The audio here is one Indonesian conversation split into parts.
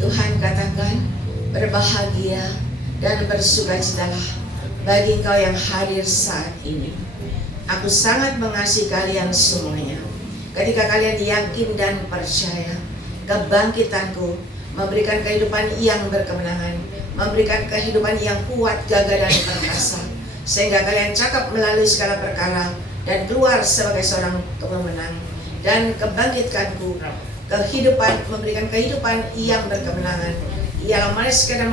Tuhan katakan, berbahagia dan bersukacitalah bagi engkau yang hadir saat ini. Aku sangat mengasihi kalian semuanya. Ketika kalian yakin dan percaya, kebangkitanku memberikan kehidupan yang berkemenangan, memberikan kehidupan yang kuat, gagah dan perkasa, sehingga kalian cakap melalui segala perkara dan keluar sebagai seorang pemenang. Dan kebangkitanku, kehidupan, memberikan kehidupan yang berkemenangan, ialah maniskan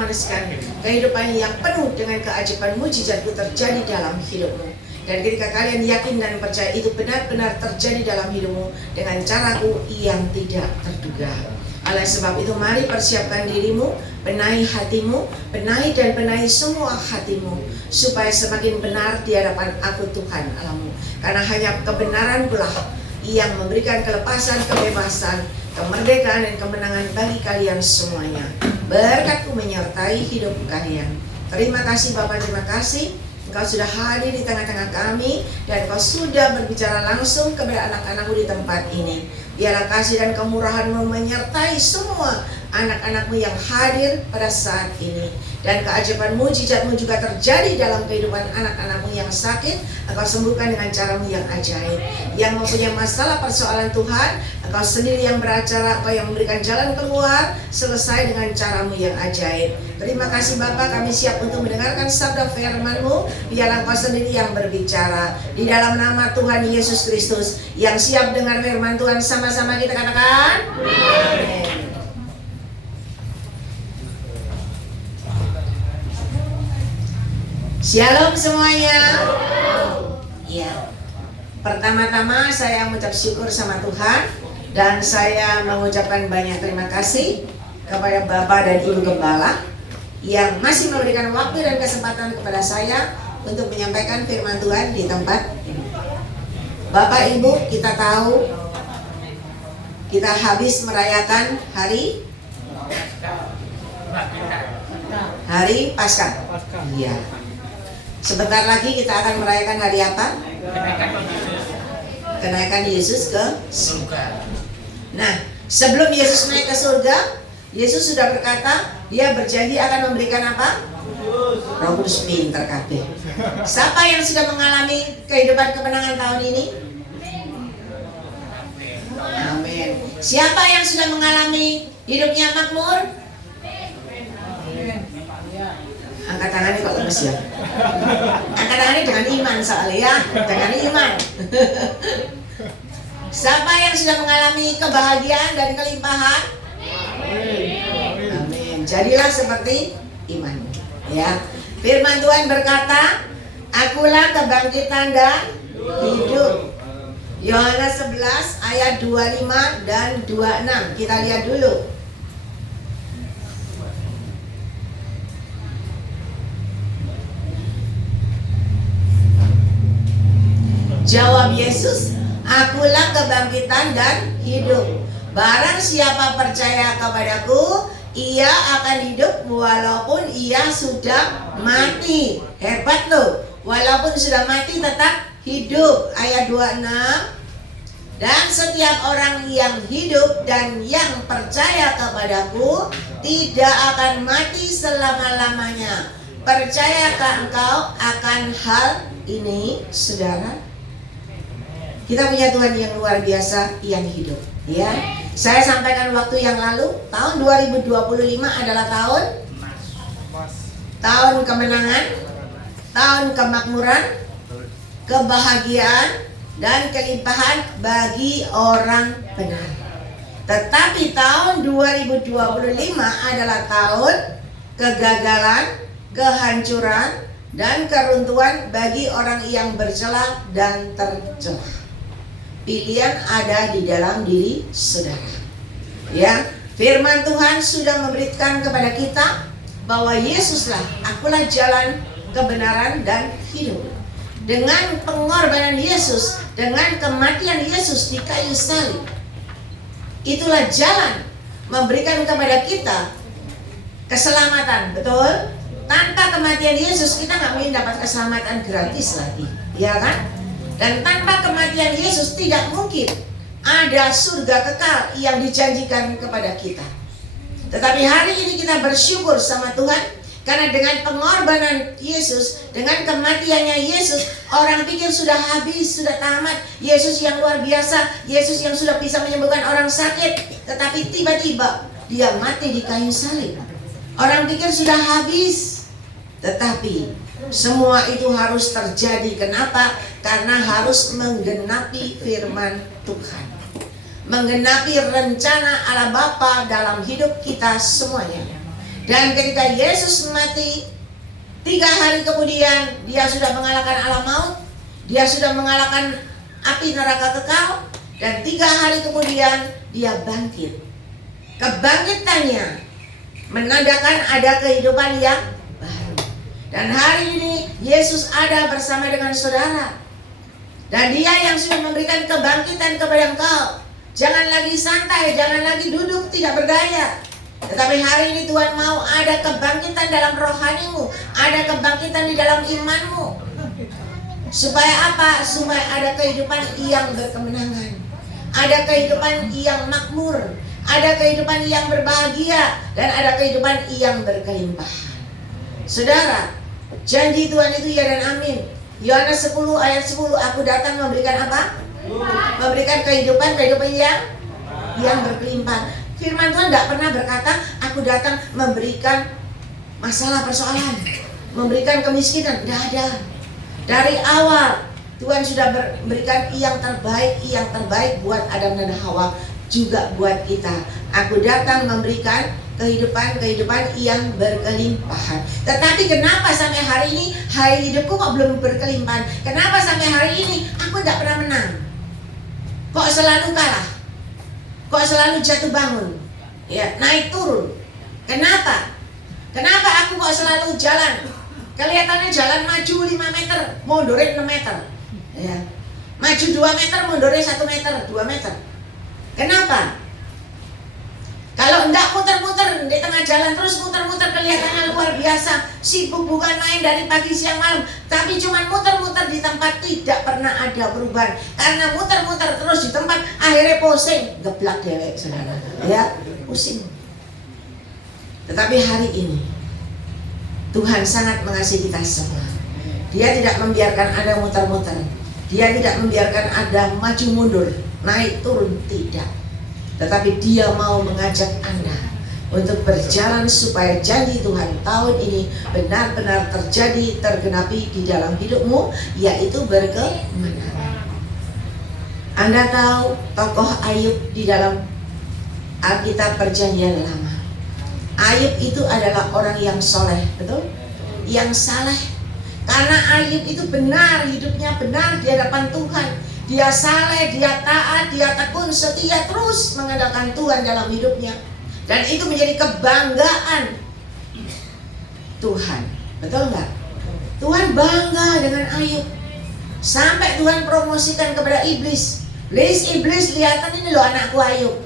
kehidupan yang penuh dengan keajaiban mujizatku terjadi dalam hidupmu. Dan ketika kalian yakin dan percaya, itu benar-benar terjadi dalam hidupmu dengan caraku yang tidak terduga. Oleh sebab itu, mari persiapkan dirimu, benahi hatimu, benahi semua hatimu, supaya semakin benar di hadapan aku Tuhan Allahmu. Karena hanya kebenaran pula yang memberikan kelepasan, kebebasan, kemerdekaan dan kemenangan bagi kalian semuanya. Berkat-Ku menyertai hidup kalian. Terima kasih Bapak, terima kasih Engkau sudah hadir di tengah-tengah kami, dan Engkau sudah berbicara langsung kepada anak-anak-Mu di tempat ini. Biarlah kasih dan kemurahan-Mu menyertai semua anak-anak-Mu yang hadir pada saat ini. Dan keajaiban mujizat-Mu juga terjadi dalam kehidupan anak-anak-Mu yang sakit. Engkau sembuhkan dengan cara-Mu yang ajaib. Yang mempunyai masalah persoalan Tuhan, Engkau sendiri yang beracara, Engkau yang memberikan jalan keluar, selesai dengan cara-Mu yang ajaib. Terima kasih Bapa, kami siap untuk mendengarkan sabda firman-Mu. Biarlah Engkau sendiri yang berbicara. Di dalam nama Tuhan Yesus Kristus, yang siap dengar firman Tuhan, sama-sama kita katakan amin. Shalom semuanya. Ya. Pertama-tama saya mengucap syukur sama Tuhan, dan saya mengucapkan banyak terima kasih kepada Bapak dan Ibu Gembala yang masih memberikan waktu dan kesempatan kepada saya untuk menyampaikan firman Tuhan di tempat ini. Bapak Ibu, kita tahu kita habis merayakan hari Paskah. Iya. Sebentar lagi kita akan merayakan hari apa? Kenaikan Yesus ke surga. Nah, sebelum Yesus naik ke surga, Yesus sudah berkata, Dia berjanji akan memberikan apa? Roh Kudus. Pinter kabeh. Siapa yang sudah mengalami kehidupan kemenangan tahun ini? Amin. Siapa yang sudah mengalami hidupnya makmur? Angkat tangannya kok lemes ya? Angkat tangannya dengan iman soalnya ya, dengan iman. Siapa yang sudah mengalami kebahagiaan dan kelimpahan? Amin. Jadilah seperti iman. Ya. Firman Tuhan berkata, Akulah kebangkitan dan hidup. Yohanes 11 ayat 25 dan 26. Kita lihat dulu. Jawab Yesus, Akulah kebangkitan dan hidup. Barang siapa percaya kepadaku, ia akan hidup walaupun ia sudah mati. Hebat loh. Walaupun sudah mati tetap hidup. Ayat 26. Dan setiap orang yang hidup dan yang percaya kepadaku tidak akan mati selama-lamanya. Percayakah engkau akan hal ini, saudara? Kita punya Tuhan yang luar biasa yang hidup, ya. Saya sampaikan waktu yang lalu, tahun 2025 adalah tahun kemenangan, tahun kemakmuran, kebahagiaan dan kelimpahan bagi orang benar. Tetapi tahun 2025 adalah tahun kegagalan, kehancuran dan keruntuhan bagi orang yang bercela dan tercela. Pilihan ada di dalam diri saudara. Ya, firman Tuhan sudah memberikan kepada kita bahwa Yesuslah, Akulah jalan, kebenaran dan hidup. Dengan pengorbanan Yesus, dengan kematian Yesus di kayu salib, itulah jalan memberikan kepada kita keselamatan, betul? Tanpa kematian Yesus kita nggak mungkin dapat keselamatan gratis lagi, ya kan? Dan tanpa kematian Yesus tidak mungkin ada surga kekal yang dijanjikan kepada kita. Tetapi hari ini kita bersyukur sama Tuhan, karena dengan pengorbanan Yesus, dengan kematiannya Yesus, orang pikir sudah habis, sudah tamat. Yesus yang luar biasa, Yesus yang sudah bisa menyembuhkan orang sakit, tetapi tiba-tiba dia mati di kayu salib. Orang pikir sudah habis, tetapi semua itu harus terjadi. Kenapa? Karena harus menggenapi firman Tuhan, menggenapi rencana Allah Bapa dalam hidup kita semuanya. Dan ketika Yesus mati, 3 hari kemudian dia sudah mengalahkan alam maut, dia sudah mengalahkan api neraka kekal, dan 3 hari kemudian dia bangkit. Kebangkitannya menandakan ada kehidupan yang baru. Dan hari ini Yesus ada bersama dengan saudara, dan dia yang sudah memberikan kebangkitan kepada engkau. Jangan lagi santai, jangan lagi duduk tidak berdaya. Tetapi hari ini Tuhan mau ada kebangkitan dalam rohanimu, ada kebangkitan di dalam imanmu. Supaya apa? Supaya ada kehidupan yang berkemenangan, ada kehidupan yang makmur, ada kehidupan yang berbahagia, dan ada kehidupan yang berkelimpahan. Saudara, janji Tuhan itu ya dan amin. Yohanes 10 ayat 10, aku datang memberikan apa? Memberikan kehidupan yang berkelimpahan. Firman Tuhan tidak pernah berkata, aku datang memberikan masalah persoalan, memberikan kemiskinan. Tidak ada. Dari awal Tuhan sudah memberikan yang terbaik buat Adam dan Hawa, juga buat kita. Aku datang memberikan kehidupan yang berkelimpahan. Tetapi kenapa sampai hari ini hari hidupku kok belum berkelimpahan? Kenapa sampai hari ini aku tidak pernah menang? Kok selalu kalah? Kok selalu jatuh bangun? Ya, naik turun. Kenapa? Kenapa aku kok selalu jalan? Kelihatannya jalan maju 5 meter, mundurin 6 meter. Ya. Maju 2 meter, mundurin 1 meter, 2 meter. Kenapa? Kalau enggak muter-muter di tengah jalan terus muter-muter kelihatannya luar biasa, sibuk bukan main dari pagi siang malam, tapi cuma muter-muter di tempat tidak pernah ada perubahan. Karena muter-muter terus di tempat akhirnya pusing, geblak dewek saudara. Ya, pusing. Tetapi hari ini Tuhan sangat mengasihi kita semua. Dia tidak membiarkan Anda muter-muter. Dia tidak membiarkan Anda maju mundur, naik turun, tidak. Tetapi dia mau mengajak Anda untuk berjalan supaya janji Tuhan tahun ini benar-benar terjadi, tergenapi di dalam hidupmu, yaitu berkemenangan. Anda tahu tokoh Ayub di dalam Alkitab Perjanjian Lama. Ayub itu adalah orang yang soleh, betul? Yang saleh. Karena Ayub itu benar, hidupnya benar di hadapan Tuhan. Dia saleh, dia taat, dia tekun, setia, terus mengandalkan Tuhan dalam hidupnya. Dan itu menjadi kebanggaan Tuhan. Betul nggak? Tuhan bangga dengan Ayub. Sampai Tuhan promosikan kepada iblis. Iblis, lihatan ini loh anakku Ayub.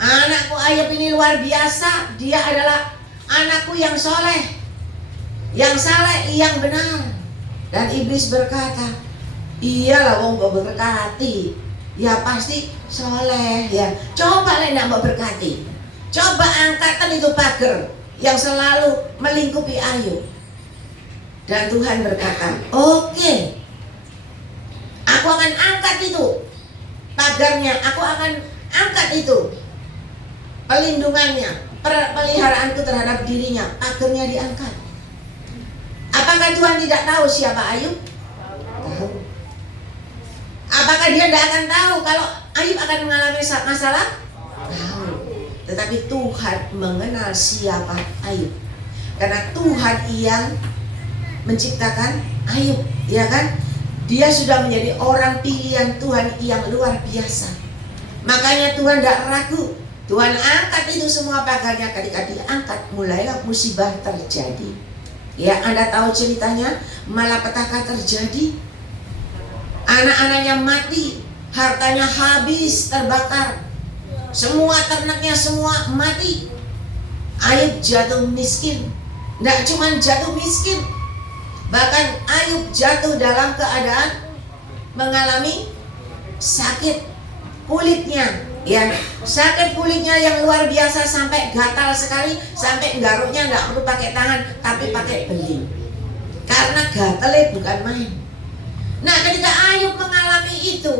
Anakku Ayub ini luar biasa. Dia adalah anakku yang soleh, yang saleh, yang benar. Dan iblis berkata, iyalah wong mbok berkati, ya pasti soleh ya. Coba lah nak mbok berkati. Coba angkatan itu pagar yang selalu melingkupi Ayub. Dan Tuhan berkata, oke, aku akan angkat itu pagarnya, aku akan angkat itu pelindungannya, peliharaanku terhadap dirinya, pagarnya diangkat. Apakah Tuhan tidak tahu siapa Ayub? Tahu. Apakah dia tidak akan tahu kalau Ayub akan mengalami masalah? Tahu. Tetapi Tuhan mengenal siapa Ayub. Karena Tuhan yang menciptakan Ayub, ya kan? Dia sudah menjadi orang pilihan Tuhan yang luar biasa. Makanya Tuhan tidak ragu. Tuhan angkat itu semua pagarnya. Ketika diangkat, mulailah musibah terjadi. Ya, Anda tahu ceritanya, malapetaka terjadi. Anak-anaknya mati, hartanya habis, terbakar. Semua ternaknya semua mati. Ayub jatuh miskin. Tidak cuma jatuh miskin, bahkan Ayub jatuh dalam keadaan mengalami sakit kulitnya, ya, sakit kulitnya yang luar biasa sampai gatal sekali, sampai nggaruknya nggak perlu pakai tangan tapi pakai beling, karena gatalnya bukan main. Nah, ketika Ayub mengalami itu,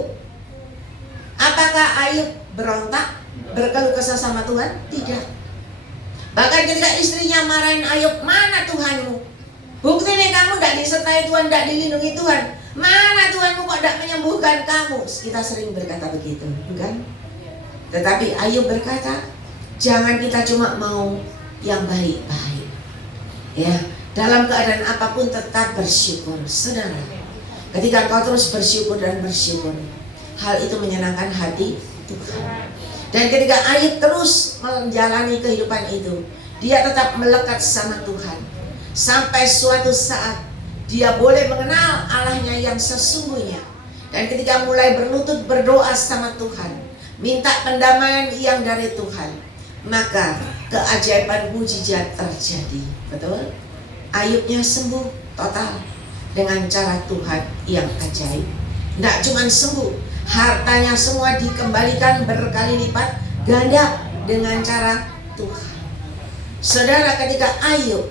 apakah Ayub berontak, berkeluh kesah sama Tuhan? Tidak. Bahkan ketika istrinya marahin Ayub, mana Tuhanmu? Buktinya kamu tidak disertai Tuhan, tidak dilindungi Tuhan. Mana Tuhanmu kok tidak menyembuhkan kamu? Kita sering berkata begitu, bukan? Tetapi Ayub berkata, jangan kita cuma mau yang baik-baik, ya, dalam keadaan apapun tetap bersyukur, saudara. Ketika kau terus bersyukur dan bersyukur, hal itu menyenangkan hati Tuhan. Dan ketika Ayub terus menjalani kehidupan itu, dia tetap melekat sama Tuhan. Sampai suatu saat dia boleh mengenal Allahnya yang sesungguhnya. Dan ketika mulai berlutut berdoa sama Tuhan, minta pendamaian yang dari Tuhan, maka keajaiban mujizat terjadi. Betul? Ayubnya sembuh total dengan cara Tuhan yang ajaib. Tidak cuma sembuh, hartanya semua dikembalikan berkali lipat ganda dengan cara Tuhan. Saudara, ketika Ayub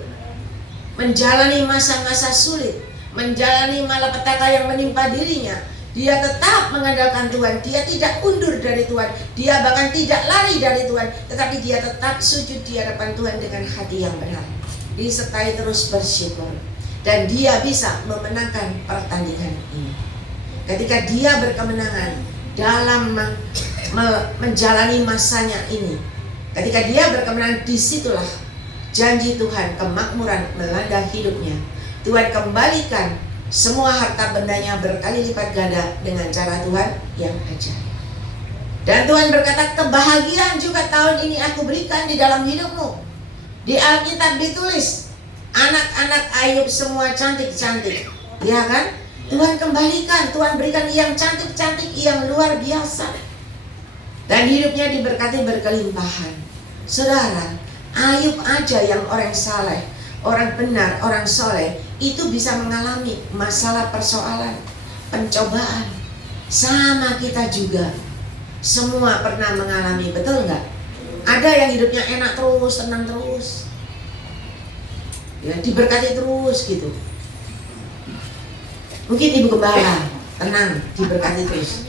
menjalani masa-masa sulit, menjalani malapetaka yang menimpa dirinya, dia tetap mengandalkan Tuhan. Dia tidak undur dari Tuhan, dia bahkan tidak lari dari Tuhan, tetapi dia tetap sujud di hadapan Tuhan dengan hati yang benar, disertai terus bersyukur. Dan dia bisa memenangkan pertandingan ini. Ketika dia berkemenangan dalam menjalani masanya ini, ketika dia berkemenangan, disitulah janji Tuhan, kemakmuran melanda hidupnya. Tuhan kembalikan semua harta bendanya berkali lipat ganda dengan cara Tuhan yang ajaib. Dan Tuhan berkata, kebahagiaan juga tahun ini aku berikan di dalam hidupmu. Di Alkitab ditulis, anak-anak Ayub semua cantik-cantik, ya kan? Tuhan kembalikan, Tuhan berikan yang cantik-cantik, yang luar biasa. Dan hidupnya diberkati berkelimpahan. Saudara, Ayub aja yang orang saleh, orang benar, orang soleh, itu bisa mengalami masalah, persoalan, pencobaan. Sama kita juga, semua pernah mengalami, betul nggak? Ada yang hidupnya enak terus, tenang terus, ya, diberkati terus gitu. Mungkin ibu gembala tenang, diberkati terus.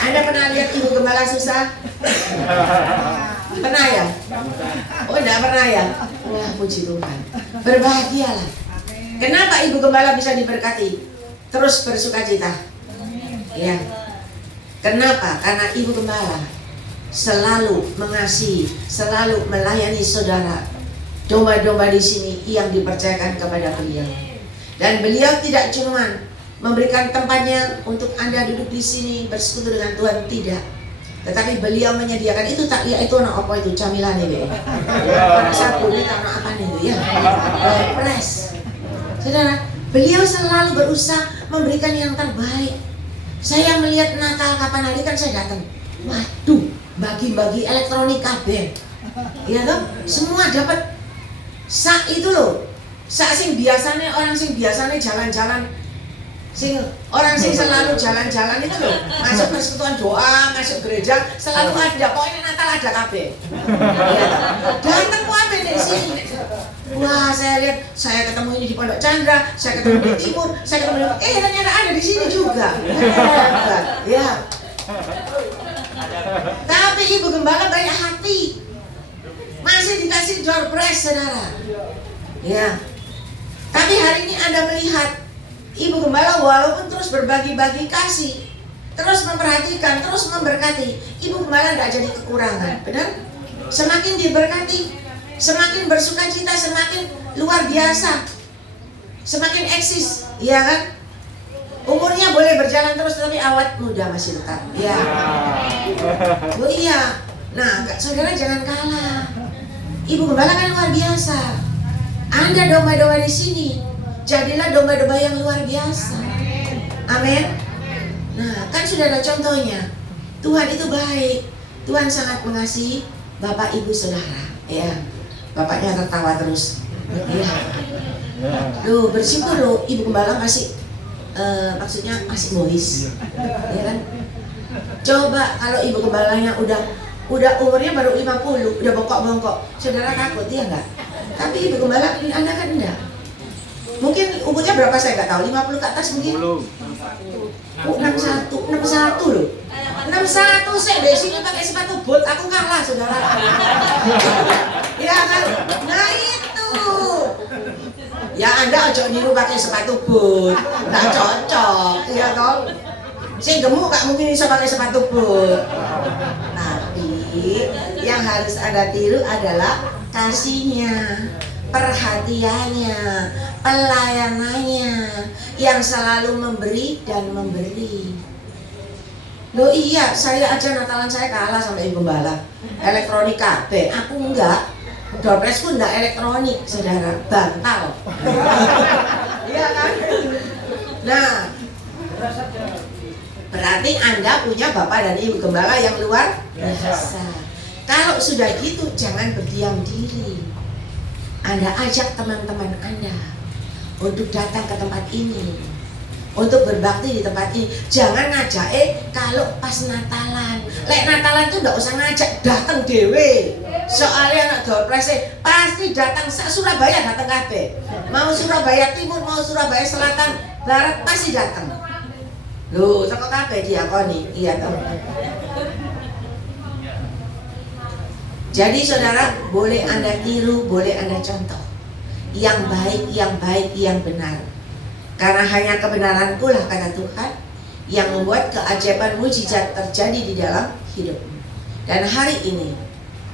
Anda pernah lihat ibu gembala susah? Pernah ya? Oh, enggak pernah ya? Wah, puji Tuhan. Berbahagialah. Kenapa ibu gembala bisa diberkati? Terus bersukacita. Ya. Kenapa? Karena ibu gembala selalu mengasihi, selalu melayani saudara. Domba-domba di sini yang dipercayakan kepada beliau. Dan beliau tidak cuma memberikan tempatnya untuk Anda duduk di sini bersekutu dengan Tuhan, tidak. Tetapi beliau menyediakan itu, tak ya, itu anak apa itu camilan ini, anak sapu ini, anak apa nih ya, pres. Saudara, beliau selalu berusaha memberikan yang terbaik. Saya melihat Natal kapan hari kan saya datang, waduh, bagi-bagi elektronik kabel, ya toh, semua dapat. Sak itu loh, sak sing biasanya orang sing biasanya jalan-jalan. Orang sing selalu jalan-jalan itu loh, masuk persekutuan doa, masuk gereja, selalu ada, pokoknya Natal ada kabeh. Ya, datang kabeh dari sini. Wah, saya lihat, saya ketemu ini di Pondok Chandra, saya ketemu di Timur, saya ketemu ternyata ada di sini juga. Ya. Tapi ibu gembala baik hati, masih dikasih door prize, saudara. Ya. Tapi hari ini Anda melihat ibu gembala walaupun terus berbagi-bagi kasih, terus memperhatikan, terus memberkati, ibu gembala tidak jadi kekurangan, benar? Semakin diberkati, semakin bersukacita, semakin luar biasa, semakin eksis, ya kan? Umurnya boleh berjalan terus, tapi awet muda masih tetap, ya. Oh iya, nah saudara jangan kalah. Ibu gembala kan luar biasa. Anda domba-domba di sini, jadilah domba-domba yang luar biasa. Amin. Nah, kan sudah ada contohnya. Tuhan itu baik. Tuhan sangat mengasihi Bapak Ibu Saudara. Ya, bapaknya tertawa terus. Ya. Loh, bersyukur loh, ibu gembala masih maksudnya masih boys, ya kan? Coba kalau ibu gembalanya udah umurnya baru 50, udah bongkok-bongkok, saudara takut ya enggak? Tapi ibu gembala Anda kan enggak. Mungkin umurnya berapa saya nggak tahu, 50 ke atas mungkin. 61 loh. 61 saya dari sini pakai sepatu bot, aku kalah saudara. Ya kan? Nah itu. Ya Anda ojo niru pakai sepatu bot, nggak cocok, ya toh. Saya gemuk gak mungkin bisa pakai sepatu bot. Tapi yang harus Anda tiru adalah kasihnya, perhatiannya, pelayanannya, yang selalu memberi dan memberi. Loh iya, saya aja Natalan saya kalah sama ibu gembala. Elektronik KB, aku enggak. Doorpressku enggak elektronik, saudara, bantal. Iya kan? Nah, berarti Anda punya bapak dan ibu gembala yang luar biasa. Kalau sudah gitu, jangan berdiam diri. Anda ajak teman-teman Anda untuk datang ke tempat ini, untuk berbakti di tempat ini. Jangan ngajak kalau pas Natalan. Lek Natalan tuh nggak usah ngajak, datang dewe. Soalnya anak doorpress pasti datang Surabaya, datang kabeh. Mau Surabaya Timur, mau Surabaya Selatan, Barat pasti datang. Loh, sama kabeh diakoni, iya toh. Jadi saudara, boleh Anda tiru, boleh Anda contoh. Yang baik, yang benar. Karena hanya kebenaranku lah, kata Tuhan, yang membuat keajaiban mujizat terjadi di dalam hidupmu. Dan hari ini,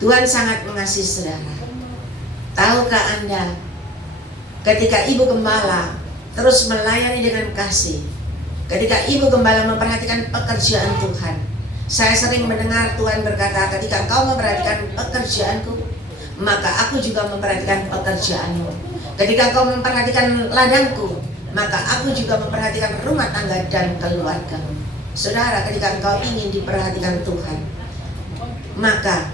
Tuhan sangat mengasihi saudara. Tahukah Anda, ketika ibu gembala terus melayani dengan kasih, ketika ibu gembala memperhatikan pekerjaan Tuhan, saya sering mendengar Tuhan berkata, ketika engkau memperhatikan pekerjaanku, maka aku juga memperhatikan pekerjaanmu. Ketika engkau memperhatikan ladangku, maka aku juga memperhatikan rumah tangga dan keluargamu. Saudara, ketika engkau ingin diperhatikan Tuhan, maka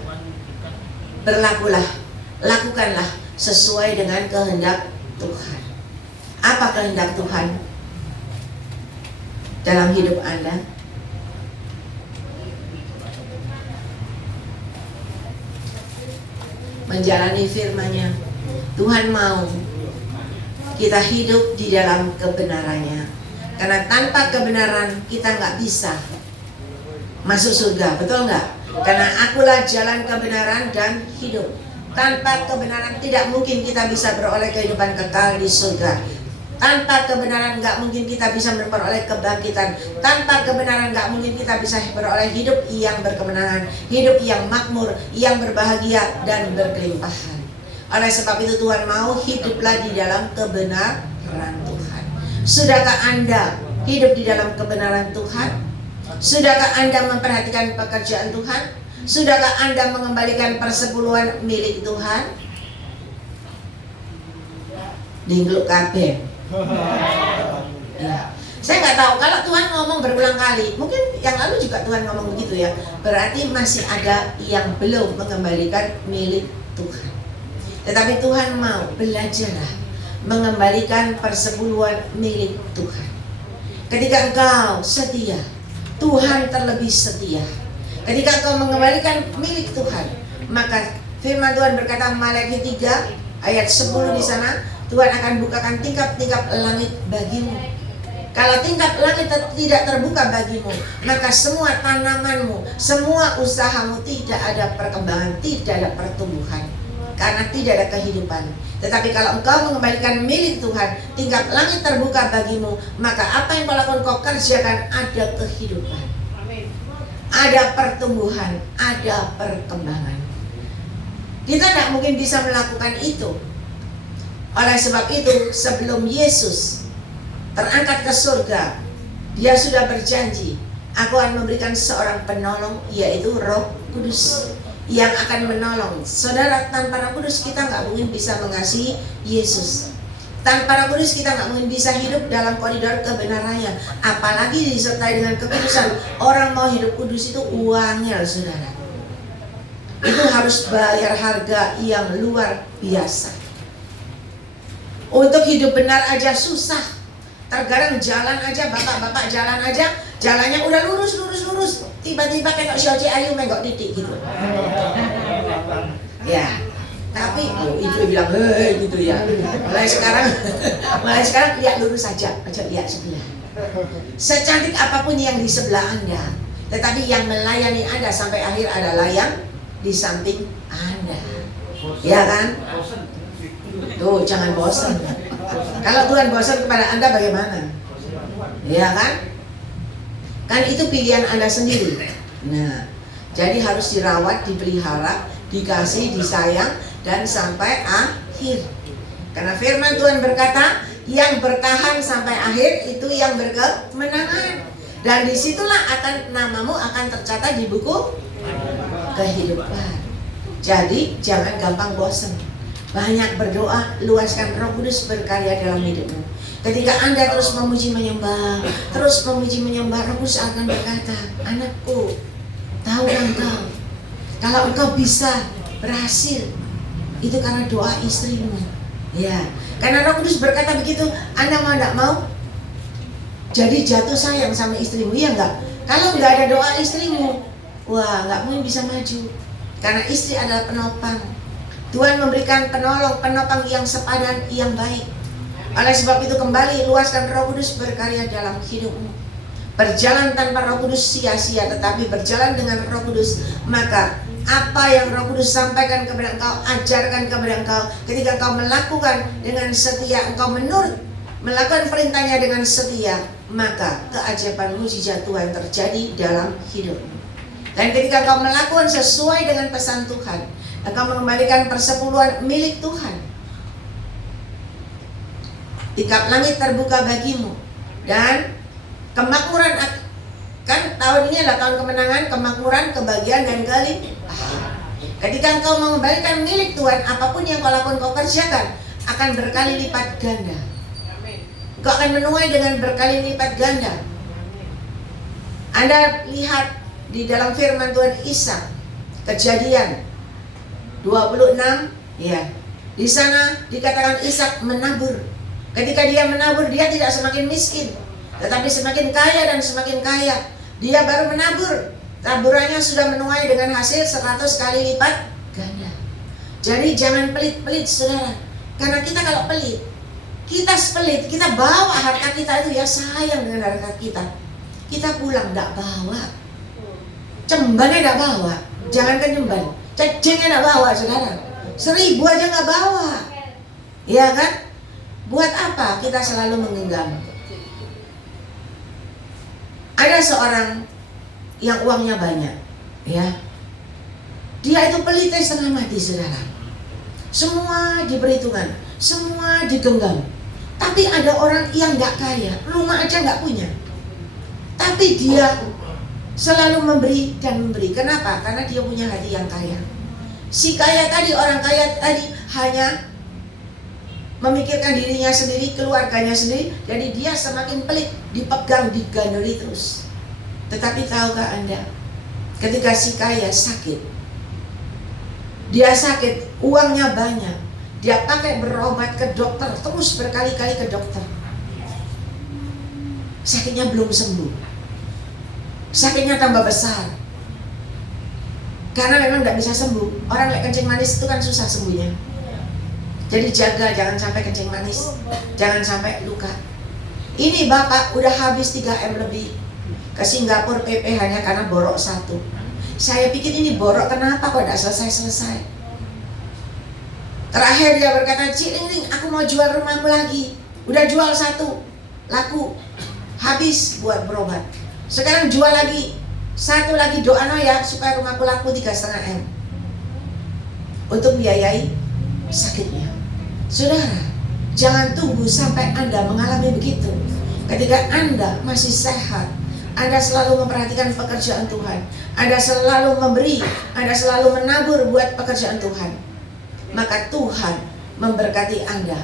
berlakulah, lakukanlah sesuai dengan kehendak Tuhan. Apa kehendak Tuhan dalam hidup Anda? Menjalani firman-Nya. Tuhan mau kita hidup di dalam kebenarannya. Karena tanpa kebenaran kita nggak bisa masuk surga, betul nggak? Karena akulah jalan kebenaran dan hidup. Tanpa kebenaran tidak mungkin kita bisa beroleh kehidupan kekal di surga. Tanpa kebenaran nggak mungkin kita bisa memperoleh kebangkitan. Tanpa kebenaran nggak mungkin kita bisa beroleh hidup yang berkemenangan, hidup yang makmur, yang berbahagia dan berkelimpahan. Oleh sebab itu Tuhan mau hiduplah di dalam kebenaran Tuhan. Sudahkah Anda hidup di dalam kebenaran Tuhan? Sudahkah Anda memperhatikan pekerjaan Tuhan? Sudahkah Anda mengembalikan persepuluhan milik Tuhan? Dingluk kabeh. Ya. Saya nggak tahu kalau Tuhan ngomong berulang kali, mungkin yang lalu juga Tuhan ngomong begitu ya. Berarti masih ada yang belum mengembalikan milik Tuhan. Tetapi Tuhan mau belajarlah mengembalikan persepuluhan milik Tuhan. Ketika engkau setia, Tuhan terlebih setia. Ketika engkau mengembalikan milik Tuhan, maka firman Tuhan berkata Maleakhi 3 ayat 10 di sana, Tuhan akan bukakan tingkap-tingkap langit bagimu. Kalau tingkap langit tidak terbuka bagimu, maka semua tanamanmu, semua usahamu tidak ada perkembangan, tidak ada pertumbuhan, karena tidak ada kehidupan. Tetapi kalau engkau mengembalikan milik Tuhan, tingkap langit terbuka bagimu, maka apa yang kau lakukan, kau kerjakan, ada kehidupan, ada pertumbuhan, ada perkembangan. Kita tidak mungkin bisa melakukan itu. Oleh sebab itu, sebelum Yesus terangkat ke surga, Dia sudah berjanji, aku akan memberikan seorang penolong, yaitu Roh Kudus, yang akan menolong. Saudara, tanpa Roh Kudus kita nggak mungkin bisa mengasihi Yesus. Tanpa Roh Kudus kita nggak mungkin bisa hidup dalam koridor kebenarannya. Apalagi disertai dengan kekudusan. Orang mau hidup kudus itu uangnya, saudara. Itu harus bayar harga yang luar biasa. Untuk hidup benar aja susah, Terkadang jalan aja, bapak-bapak jalan aja, jalannya udah lurus. Tiba-tiba kayak si Oce Ayu menggok titik gitu. Ya, tapi ibu bilang hei gitu ya. Mulai sekarang lihat lurus saja, lihat sebelah. Secantik apapun yang di sebelah Anda, tetapi yang melayani Anda sampai akhir adalah yang di samping Anda. Ya kan? Tuh, jangan bosan. Kalau Tuhan bosan kepada Anda bagaimana? Ya kan? Kan itu pilihan Anda sendiri. Nah, jadi harus dirawat, dipelihara, dikasih, disayang, dan sampai akhir. Karena firman Tuhan berkata, yang bertahan sampai akhir itu yang berkemenangan. Dan disitulah namamu akan tercatat di buku kehidupan. Jadi jangan gampang bosan. Banyak berdoa, luaskan Roh Kudus berkarya dalam hidupmu. Ketika Anda terus memuji menyembah, Roh Kudus akan berkata, anakku, tahu engkau, kalau engkau bisa berhasil, itu karena doa istrimu. Ya, karena Roh Kudus berkata begitu. Anda mau tidak mau, jadi jatuh sayang sama istrimu, ya enggak? Kalau enggak ada doa istrimu, wah, enggak mungkin bisa maju. Karena istri adalah penopang. Tuhan memberikan penopang yang sepadan, yang baik. Oleh sebab itu kembali luaskan Roh Kudus berkarya dalam hidupmu. Berjalan tanpa Roh Kudus sia-sia, tetapi berjalan dengan Roh Kudus, maka apa yang Roh Kudus sampaikan kepada engkau, ajarkan kepada engkau, ketika engkau melakukan dengan setia, engkau menurut, melakukan perintahnya dengan setia, maka keajaiban mujizat Tuhan terjadi dalam hidupmu. Dan ketika engkau melakukan sesuai dengan pesan Tuhan, engkau mengembalikan persepuluhan milik Tuhan. Tikap langit terbuka bagimu, dan kemakmuran, kan tahun ini adalah tahun kemenangan, kemakmuran, kebahagiaan, dan kelimpahan. Ketika engkau mengembalikan milik Tuhan, apapun yang kau lakukan, kau kerjakan, akan berkali lipat ganda. Engkau akan menuai dengan berkali lipat ganda. Anda lihat di dalam firman Tuhan Ishak, Kejadian 26, ya. Di sana dikatakan Ishak menabur. Ketika dia menabur, dia tidak semakin miskin, tetapi semakin kaya dan semakin kaya. Dia baru menabur, taburannya sudah menuai dengan hasil 100 kali lipat ganda. Jadi jangan pelit-pelit, saudara. Karena kita kalau pelit, kita bawa harta kita itu, ya sayang dengan harta kita. Kita pulang tidak bawa, cembannya tidak bawa, jangankan cemban, cacingnya tidak bawa, saudara. 1000 aja nggak bawa, ya kan? Buat apa kita selalu menggenggam? Ada seorang yang uangnya banyak, ya. Dia itu pelitnya setengah mati, saudara. Semua diperhitungkan, semua digenggam. Tapi ada orang yang nggak kaya, rumah aja nggak punya, tapi dia selalu memberi dan memberi. Kenapa? Karena dia punya hati yang kaya. Si kaya tadi, orang kaya tadi hanya memikirkan dirinya sendiri, keluarganya sendiri. Jadi dia semakin pelit, dipegang, digandoli terus. Tetapi tahukah Anda, ketika si kaya sakit, dia sakit, uangnya banyak, dia pakai berobat ke dokter, terus berkali-kali ke dokter, sakitnya belum sembuh, sakitnya tambah besar. Karena memang tidak bisa sembuh. Orang lek kencing manis itu kan susah sembuhnya. Jadi jaga, jangan sampai kencing manis, jangan sampai luka. Ini bapak udah habis 3M lebih ke Singapura PPH-nya karena borok 1. Saya pikir ini borok kenapa kok tidak selesai-selesai. Terakhir dia berkata, Cik Ring, aku mau jual rumahmu lagi. Udah jual 1, laku, habis buat berobat. Sekarang jual lagi, 1 lagi, doa ya supaya rumahku laku 3,5 M untuk biayai sakitnya. Saudara, jangan tunggu sampai Anda mengalami begitu. Ketika Anda masih sehat, Anda selalu memperhatikan pekerjaan Tuhan, Anda selalu memberi, Anda selalu menabur buat pekerjaan Tuhan, maka Tuhan memberkati Anda.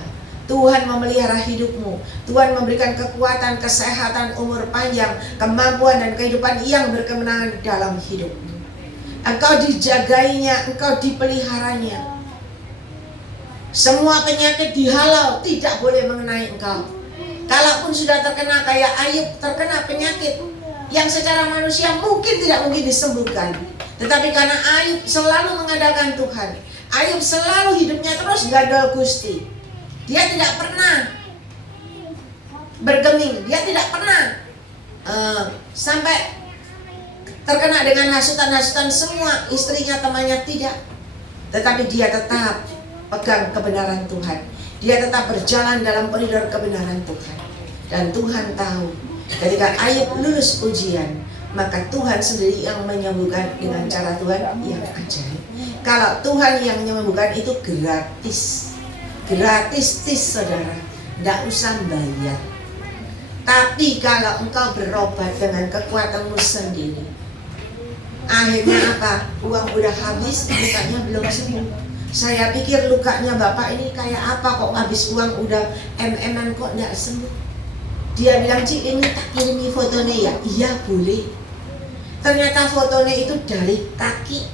Tuhan memelihara hidupmu. Tuhan memberikan kekuatan, kesehatan, umur panjang, kemampuan dan kehidupan yang berkemenangan dalam hidupmu. Engkau dijagainya, engkau dipeliharanya. Semua penyakit dihalau, tidak boleh mengenai engkau. Kalaupun sudah terkena kayak Ayub, terkena penyakit yang secara manusia mungkin tidak mungkin disembuhkan, tetapi karena Ayub selalu mengandalkan Tuhan, Ayub selalu hidupnya terus gadol Gusti. Dia tidak pernah bergeming, dia tidak pernah sampai terkena dengan hasutan-hasutan semua istrinya, temannya, tidak. Tetapi dia tetap pegang kebenaran Tuhan. Dia tetap berjalan dalam koridor kebenaran Tuhan. Dan Tuhan tahu ketika Ayub lulus ujian, maka Tuhan sendiri yang menyembuhkan dengan cara Tuhan yang ajaib. Kalau Tuhan yang menyembuhkan itu gratis. Gratis, saudara. Tidak usah bayar. Tapi kalau engkau berobat dengan kekuatanmu sendiri, akhirnya apa? Uang udah habis, lukanya belum sembuh. Saya pikir lukanya Bapak ini kayak apa kok habis uang udah MM-an kok tidak sembuh. Dia bilang, Cik, ini tak kirimi fotonya ya? Iya boleh. Ternyata fotonya itu dari kaki,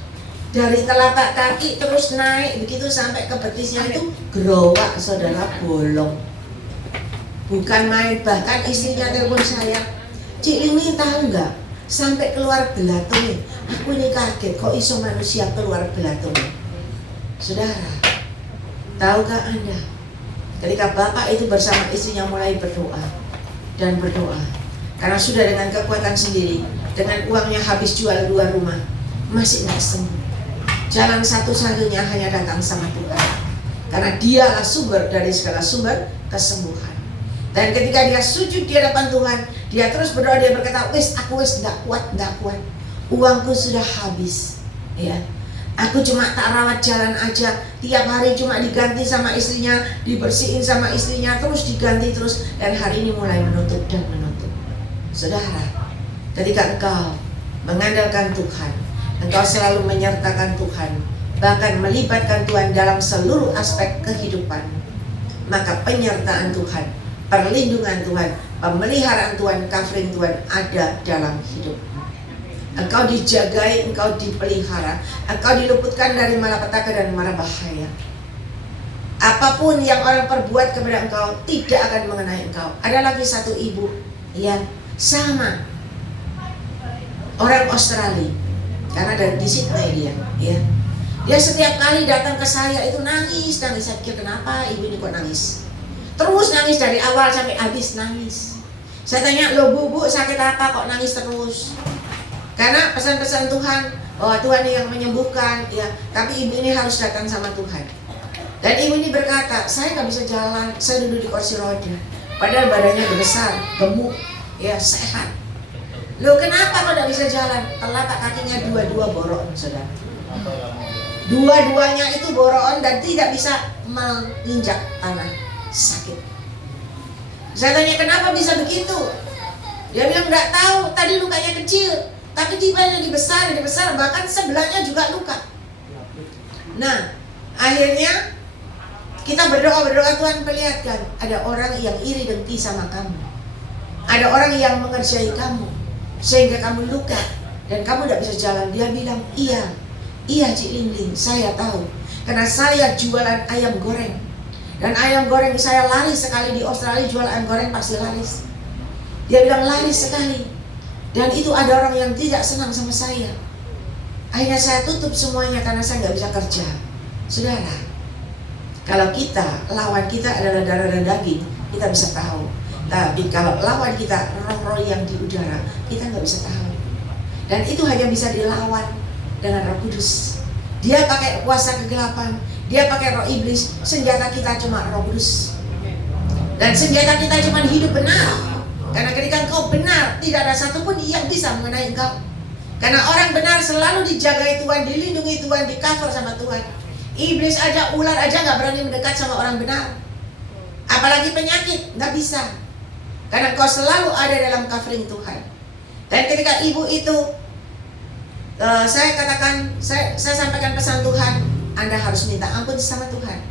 dari telapak kaki terus naik begitu sampai ke betisnya itu gerowak, saudara, bolong. Bukan main, bahkan istrinya telepon saya, Cik ini tahu nggak? Sampai keluar belatungnya. Aku ini kaget, kok iso manusia keluar belatungnya. Saudara, tahukah Anda, ketika Bapak itu bersama istrinya mulai berdoa dan berdoa, karena sudah dengan kekuatan sendiri, dengan uangnya habis jual 2 rumah, masih nggak sembuh. Jalan satu-satunya hanya datang sama Tuhan, karena Dialah sumber dari segala sumber kesembuhan. Dan ketika dia sujud di hadapan Tuhan, dia terus berdoa, dia berkata, aku nggak kuat, uangku sudah habis, ya. Aku cuma tak rawat jalan aja, tiap hari cuma diganti sama istrinya, dibersihin sama istrinya, terus diganti terus, dan hari ini mulai menutup dan menutup. Saudara, ketika engkau mengandalkan Tuhan, engkau selalu menyertakan Tuhan, bahkan melibatkan Tuhan dalam seluruh aspek kehidupan, maka penyertaan Tuhan, perlindungan Tuhan, pemeliharaan Tuhan, covering Tuhan ada dalam hidup. Engkau dijagai, engkau dipelihara, engkau diluputkan dari malapetaka dan mara bahaya. Apapun yang orang perbuat kepada engkau tidak akan mengenai engkau. Ada lagi satu ibu yang sama, orang Australia, karena dari di Sydney dia, ya. Dia setiap kali datang ke saya itu nangis. Saya pikir kenapa ibu ini kok nangis? Terus nangis dari awal sampai habis nangis. Saya tanya, loh bu sakit apa kok nangis terus? Karena pesan-pesan Tuhan bahwa Tuhan yang menyembuhkan, ya. Tapi ibu ini harus datang sama Tuhan. Dan ibu ini berkata, saya nggak bisa jalan, saya duduk di kursi roda. Padahal badannya besar, gemuk, ya sehat. Loh kenapa kok nggak bisa jalan? Telapak kakinya dua-dua borokan, saudara. Dua-duanya itu borokan dan tidak bisa menginjak tanah, sakit. Saya tanya kenapa bisa begitu? Dia bilang nggak tahu, tadi lukanya kecil. Tapi tiba-tiba jadi besar, bahkan sebelahnya juga luka. Nah, akhirnya kita berdoa, Tuhan perlihatkan ada orang yang iri dengki sama kamu. Ada orang yang mengerjai kamu sehingga kamu luka dan kamu tidak bisa jalan. Dia bilang, iya Cik Lingling, saya tahu. Karena saya jualan ayam goreng. Dan ayam goreng saya laris sekali di Australia, jual ayam goreng pasti laris. Dia bilang laris sekali. Dan itu ada orang yang tidak senang sama saya. Akhirnya saya tutup semuanya karena saya nggak bisa kerja. Saudara, kalau lawan kita adalah darah dan daging, kita bisa tahu. Tapi kalau lawan kita roh-roh yang di udara, kita nggak bisa tahu. Dan itu hanya bisa dilawan dengan Roh Kudus. Dia pakai kuasa kegelapan, dia pakai roh iblis. Senjata kita cuma Roh Kudus. Dan senjata kita cuma hidup benar. Karena ketika engkau benar, tidak ada satupun yang bisa mengenai engkau. Karena orang benar selalu dijagai Tuhan, dilindungi Tuhan, di cover sama Tuhan. Iblis aja, ular aja gak berani mendekat sama orang benar. Apalagi penyakit, gak bisa. Karena engkau selalu ada dalam covering Tuhan. Dan ketika ibu itu, saya sampaikan pesan Tuhan, Anda harus minta ampun sama Tuhan.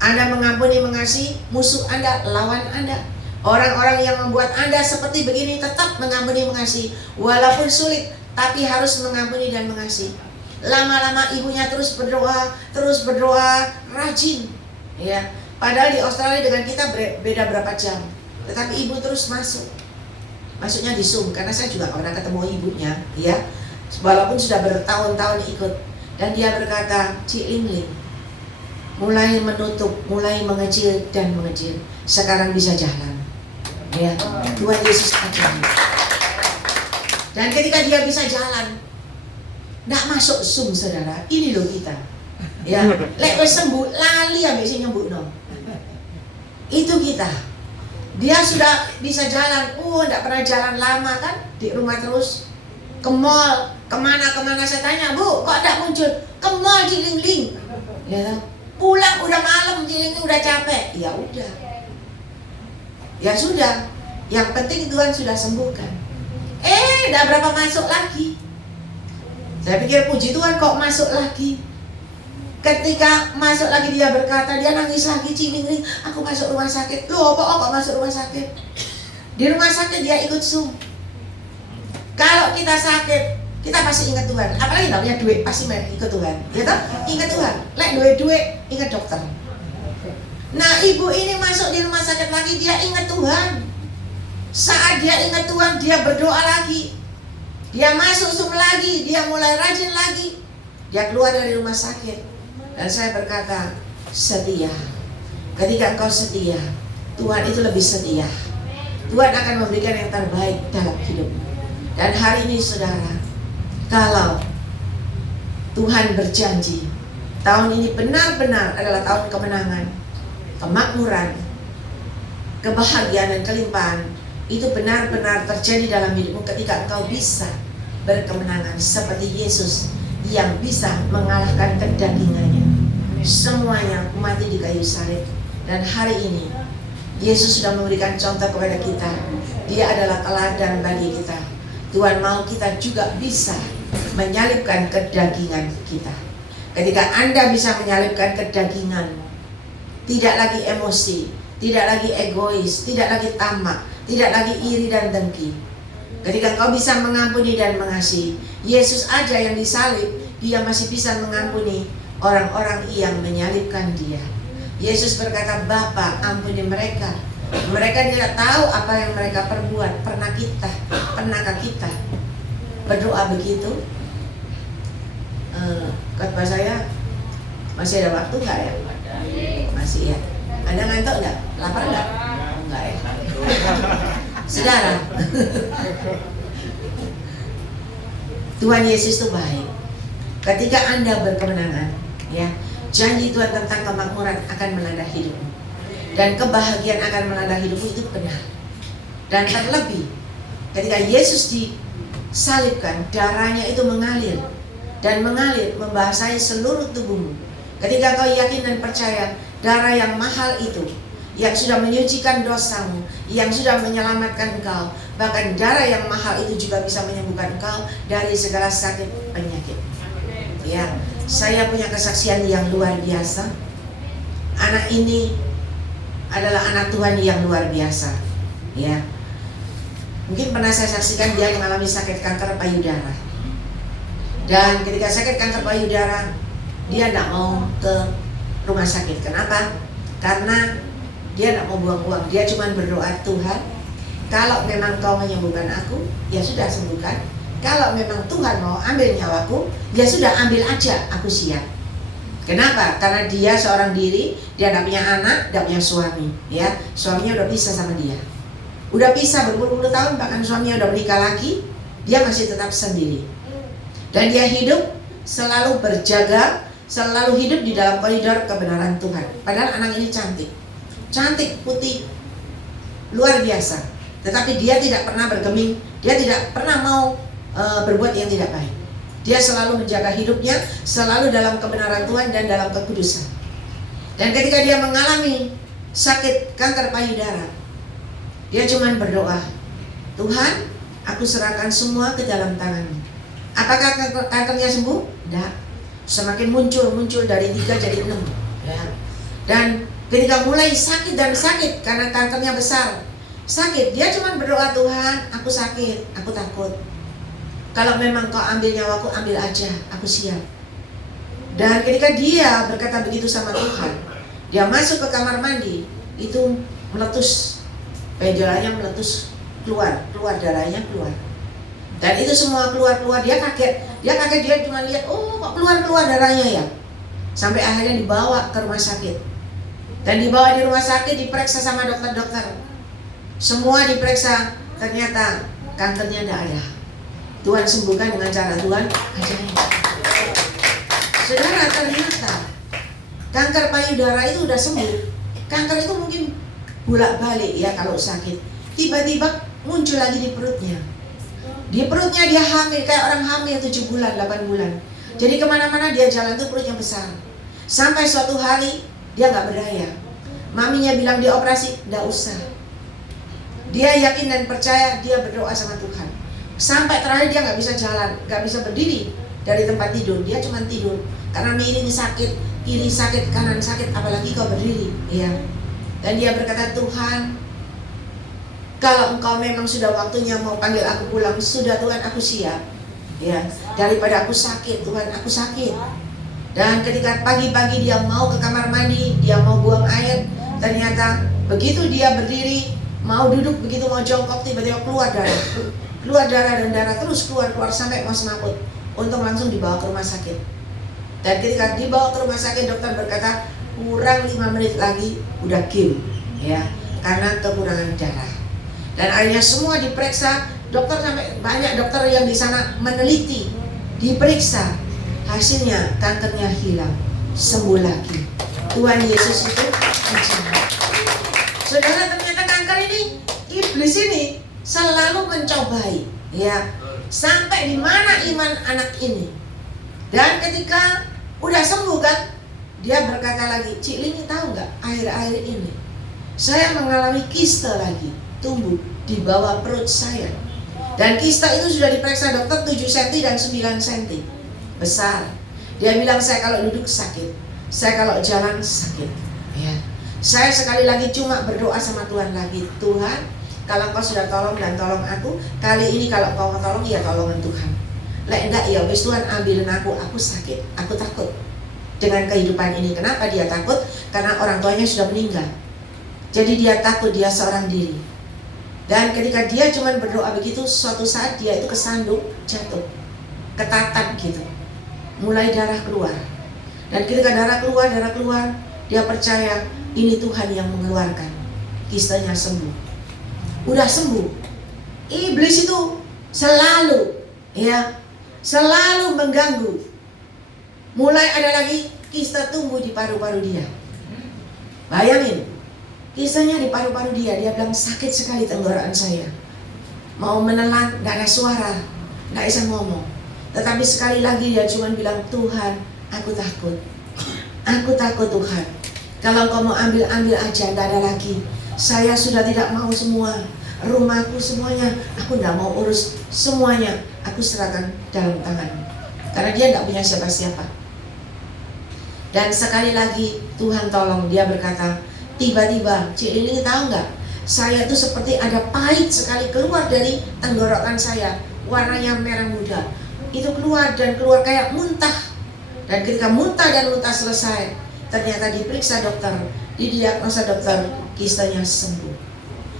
Anda mengampuni, mengasihi musuh Anda, lawan Anda. Orang-orang yang membuat Anda seperti begini tetap mengampuni, mengasihi. Walaupun sulit, tapi harus mengampuni dan mengasihi. Lama-lama ibunya terus berdoa, rajin. Ya. Padahal di Australia dengan kita beda berapa jam. Tetapi ibu terus masuk. Masuknya di Zoom, karena saya juga pernah ketemu ibunya, ya. Walaupun sudah bertahun-tahun ikut. Dan dia berkata, Cik Ling, mulai menutup, mulai mengecil dan mengecil. Sekarang bisa jalan. Ya, Tuhan Yesus ajaib. Dan ketika dia bisa jalan, nggak masuk Zoom, saudara. Ini loh kita. Ya, lek wis sembuh, lali ambek sing nyembuhno. Itu kita. Dia sudah bisa jalan, nggak pernah jalan lama kan, di rumah terus. Ke mall, kemana saya tanya, Bu, kok nggak muncul? Ke mall Cilingling. Ya, pulang udah malam, Cilingling udah capek. Ya udah. Ya sudah. Yang penting Tuhan sudah sembuhkan. Nggak berapa masuk lagi. Saya pikir puji Tuhan kok masuk lagi. Ketika masuk lagi dia berkata, dia nangis lagi, Cilingling, aku masuk rumah sakit. Loh, kok masuk rumah sakit? Di rumah sakit dia ikut Zoom. Kalau kita sakit, kita pasti ingat Tuhan. Apalagi nggak punya duit, pasti ikut Tuhan. Ya toh? Ingat Tuhan. Lek duit, ingat dokter. Nah, ibu ini masuk di rumah sakit lagi, dia ingat Tuhan. Saat dia ingat Tuhan, dia berdoa lagi. Dia masuk Zoom lagi, dia mulai rajin lagi. Dia keluar dari rumah sakit. Dan saya berkata, setia. Ketika engkau setia, Tuhan itu lebih setia. Tuhan akan memberikan yang terbaik dalam hidupmu. Dan hari ini saudara, kalau Tuhan berjanji, tahun ini benar-benar adalah tahun kemenangan, kemakmuran, kebahagiaan dan kelimpahan, itu benar-benar terjadi dalam hidupmu ketika engkau bisa berkemenangan seperti Yesus yang bisa mengalahkan kedagingannya. Semuanya mati di kayu salib. Dan hari ini Yesus sudah memberikan contoh kepada kita. Dia adalah teladan bagi kita. Tuhan mau kita juga bisa menyalibkan kedagingan kita. Ketika Anda bisa menyalibkan kedagingan, tidak lagi emosi, tidak lagi egois, tidak lagi tamak, tidak lagi iri dan dengki. Ketika kau bisa mengampuni dan mengasihi, Yesus aja yang disalib, dia masih bisa mengampuni orang-orang yang menyalibkan dia. Yesus berkata, Bapa, ampuni mereka. Mereka tidak tahu apa yang mereka perbuat. Pernahkah kita berdoa begitu? Khotbah saya masih ada waktu nggak ya? Masih ya. Anda ngantuk nggak? Lapar nggak? Enggak ya. Saudara, Tuhan Yesus itu baik. Ketika Anda berkemenangan, ya, janji Tuhan tentang kemakmuran akan melanda hidupmu. Dan kebahagiaan akan melanda hidupmu, itu benar. Dan terlebih ketika Yesus disalibkan, darahnya itu mengalir dan mengalir membasahi seluruh tubuhmu. Ketika kau yakin dan percaya darah yang mahal itu, yang sudah menyucikan dosamu, yang sudah menyelamatkan engkau, bahkan darah yang mahal itu juga bisa menyembuhkan engkau dari segala sakit penyakit. Ya, saya punya kesaksian yang luar biasa. Anak ini adalah anak Tuhan yang luar biasa. Ya, mungkin pernah saya saksikan dia mengalami sakit kanker payudara. Dan ketika sakit kanker payudara, dia tidak mau ke rumah sakit. Kenapa? Karena dia tidak mau buang-buang. Dia cuma berdoa, Tuhan, kalau memang kau menyembuhkan aku, ya sudah sembuhkan. Kalau memang Tuhan mau ambil nyawaku, ya sudah ambil aja, aku siap. Kenapa? Karena dia seorang diri, dia tidak punya anak, tidak punya suami. Ya, suaminya udah pisah sama dia. Udah pisah berpuluh-puluh tahun, bahkan suaminya udah menikah lagi, dia masih tetap sendiri. Dan dia hidup selalu berjaga, selalu hidup di dalam koridor kebenaran Tuhan. Padahal anak ini cantik, putih, luar biasa. Tetapi dia tidak pernah bergeming, dia tidak pernah mau berbuat yang tidak baik. Dia selalu menjaga hidupnya, selalu dalam kebenaran Tuhan dan dalam kekudusan. Dan ketika dia mengalami sakit kanker payudara, dia cuma berdoa, Tuhan, aku serahkan semua ke dalam tangan-Mu. Apakah kankernya sembuh? Tidak. Semakin muncul dari 3 jadi 6. Ya. Dan ketika mulai sakit dan sakit karena kankernya besar, sakit, dia cuma berdoa, Tuhan, aku sakit, aku takut. Kalau memang kau ambil nyawaku, ambil aja, aku siap. Dan ketika dia berkata begitu sama Tuhan, dia masuk ke kamar mandi, itu meletus darahnya meletus, keluar darahnya keluar. Dan itu semua keluar, dia kaget, dia cuma lihat, oh kok keluar darahnya ya. Sampai akhirnya dibawa ke rumah sakit. Dan dibawa di rumah sakit, diperiksa sama dokter-dokter. Semua diperiksa, ternyata kankernya tidak ada. Tuhan sembuhkan dengan cara Tuhan ajaib. Saudara, ternyata kanker payudara itu udah sembuh. Kanker itu mungkin bolak-balik ya kalau sakit. Tiba-tiba muncul lagi di perutnya. Di perutnya dia hamil, kayak orang hamil 7 bulan, 8 bulan. Jadi kemana-mana dia jalan tuh perutnya besar. Sampai suatu hari dia nggak berdaya. Maminya bilang dia operasi, nggak usah. Dia yakin dan percaya, dia berdoa sama Tuhan. Sampai terakhir dia nggak bisa jalan, nggak bisa berdiri dari tempat tidur. Dia cuma tidur karena miring sakit, kiri sakit, kanan sakit, apalagi kau berdiri, ya. Dan dia berkata, Tuhan, kalau engkau memang sudah waktunya mau panggil aku pulang, sudah Tuhan, aku siap. Ya, daripada aku sakit, Tuhan, aku sakit. Dan ketika pagi-pagi dia mau ke kamar mandi, dia mau buang air, ternyata begitu dia berdiri, mau duduk, begitu mau jongkok, tiba-tiba keluar darah dan darah terus keluar sampai mau semaput. Untung langsung dibawa ke rumah sakit. Dan ketika dibawa ke rumah sakit, dokter berkata kurang 5 menit lagi udah kim, ya, karena kekurangan darah. Dan akhirnya semua diperiksa, dokter sampai banyak dokter yang di sana meneliti, diperiksa, hasilnya kankernya hilang, sembuh lagi. Tuhan Yesus itu ajaib. Saudara, ternyata kanker ini, iblis ini selalu mencobai, ya, sampai di mana iman anak ini. Dan ketika udah sembuh kan, dia berkata lagi, Cik Lini tahu nggak, akhir-akhir ini saya mengalami kista lagi, tumbuh di bawah perut saya. Dan kista itu sudah diperiksa dokter 7 cm dan 9 cm, besar. Dia bilang, saya kalau duduk sakit, saya kalau jalan sakit, ya. Saya sekali lagi cuma berdoa sama Tuhan lagi, Tuhan, kalau kau sudah tolong dan tolong aku, kali ini kalau kau mau tolong, ya tolongan Tuhan. Lek enggak, ya wis Tuhan ambilin aku sakit, aku takut dengan kehidupan ini. Kenapa dia takut? Karena orang tuanya sudah meninggal. Jadi dia takut, dia seorang diri. Dan ketika dia cuma berdoa begitu, suatu saat dia itu kesandung, jatuh, ketatap gitu, mulai darah keluar. Dan ketika darah keluar, dia percaya ini Tuhan yang mengeluarkan. Kistanya sembuh, udah sembuh. Iblis itu selalu, ya, selalu mengganggu. Mulai ada lagi kista tumbuh di paru-paru dia. Bayangin, kistanya di paru-paru dia. Dia bilang sakit sekali tenggorokan saya. Mau menelan, gak ada suara, gak bisa ngomong. Tetapi sekali lagi dia cuma bilang, Tuhan, aku takut. Aku takut Tuhan. Kalau kau mau ambil aja, gak ada lagi. Saya sudah tidak mau semua. Rumahku semuanya, aku gak mau urus semuanya. Aku serahkan dalam tangan-Mu. Karena dia gak punya siapa-siapa. Dan sekali lagi Tuhan tolong, dia berkata, tiba-tiba, Cik Lili tahu nggak? Saya tuh seperti ada pahit sekali keluar dari tenggorokan saya, warnanya merah muda. Itu keluar dan keluar kayak muntah. Dan ketika muntah dan muntah selesai, ternyata diperiksa dokter, didiagnosa dokter, kistanya sembuh.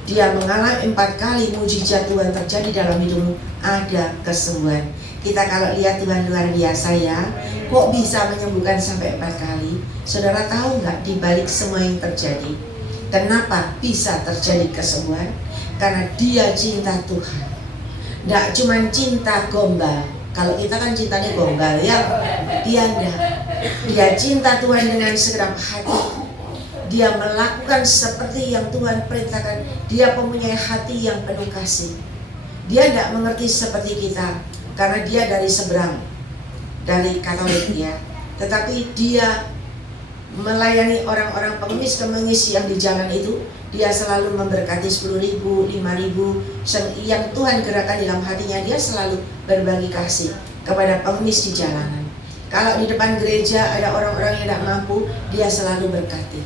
Dia mengalami 4 kali mujizat Tuhan terjadi dalam hidupmu, ada kesembuhan. Kita kalau lihat Tuhan luar biasa ya, kok bisa menyembuhkan sampai 4 kali? Saudara tahu nggak di balik semua yang terjadi, kenapa bisa terjadi kesembuhan? Karena dia cinta Tuhan. Nggak cuma cinta gombal. Kalau kita kan cintanya gombal ya, dia enggak. Dia cinta Tuhan dengan segenap hati. Dia melakukan seperti yang Tuhan perintahkan. Dia mempunyai hati yang penuh kasih. Dia tidak mengerti seperti kita, karena dia dari seberang, dari Katolik ya. Tetapi dia melayani orang-orang pengemis yang di jalan itu. Dia selalu memberkati 10.000, 5.000 yang Tuhan gerakan dalam hatinya. Dia selalu berbagi kasih kepada pengemis di jalanan. Kalau di depan gereja ada orang-orang yang tidak mampu, dia selalu berkati.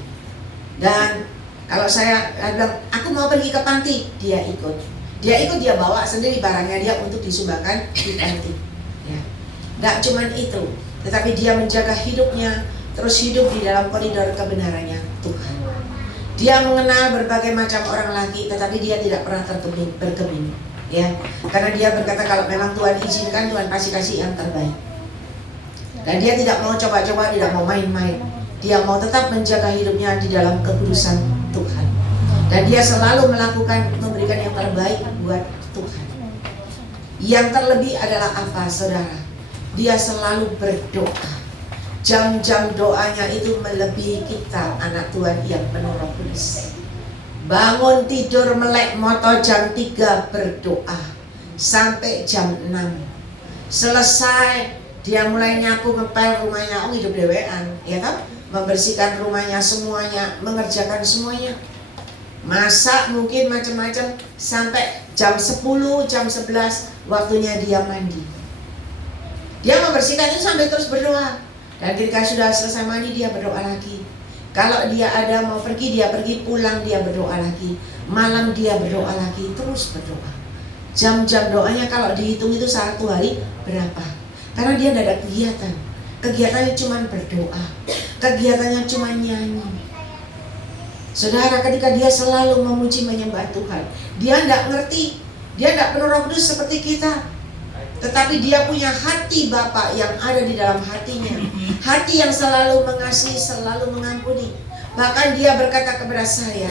Dan kalau saya bilang, aku mau pergi ke panti, dia ikut. Dia bawa sendiri barangnya dia untuk disumbangkan di panti. Ya. Nggak cuma itu, tetapi dia menjaga hidupnya, terus hidup di dalam koridor kebenarannya Tuhan. Dia mengenal berbagai macam orang lagi, tetapi dia tidak pernah bergeming, ya. Karena dia berkata kalau memang Tuhan izinkan, Tuhan pasti kasih yang terbaik. Dan dia tidak mau coba-coba, tidak mau main-main. Dia mau tetap menjaga hidupnya di dalam kekudusan Tuhan. Dan dia selalu memberikan yang terbaik buat Tuhan. Yang terlebih adalah apa, saudara? Dia selalu berdoa. Jam-jam doanya itu melebihi kita, anak Tuhan yang penuh Roh Kudus. Bangun tidur melek moto jam 3 berdoa sampai jam 6. Selesai dia mulai nyapu ngepel rumahnya, hidup dewean, ya kan? Membersihkan rumahnya semuanya, mengerjakan semuanya. Masak mungkin macam-macam sampai jam 10, jam 11 waktunya dia mandi. Dia membersihkan itu sampai terus berdoa. Dan ketika sudah selesai mandi dia berdoa lagi. Kalau dia ada mau pergi, dia pergi, pulang dia berdoa lagi. Malam dia berdoa lagi, terus berdoa. Jam-jam doanya kalau dihitung itu satu hari berapa? Karena dia tidak ada kegiatan. Kegiatannya cuma berdoa. Kegiatannya cuma nyanyi. Saudara, ketika dia selalu memuji menyembah Tuhan, dia tidak ngerti, dia tidak penuh Roh Kudus seperti kita. Tetapi dia punya hati Bapa yang ada di dalam hatinya. Hati yang selalu mengasihi, selalu mengampuni. Bahkan dia berkata kepada saya,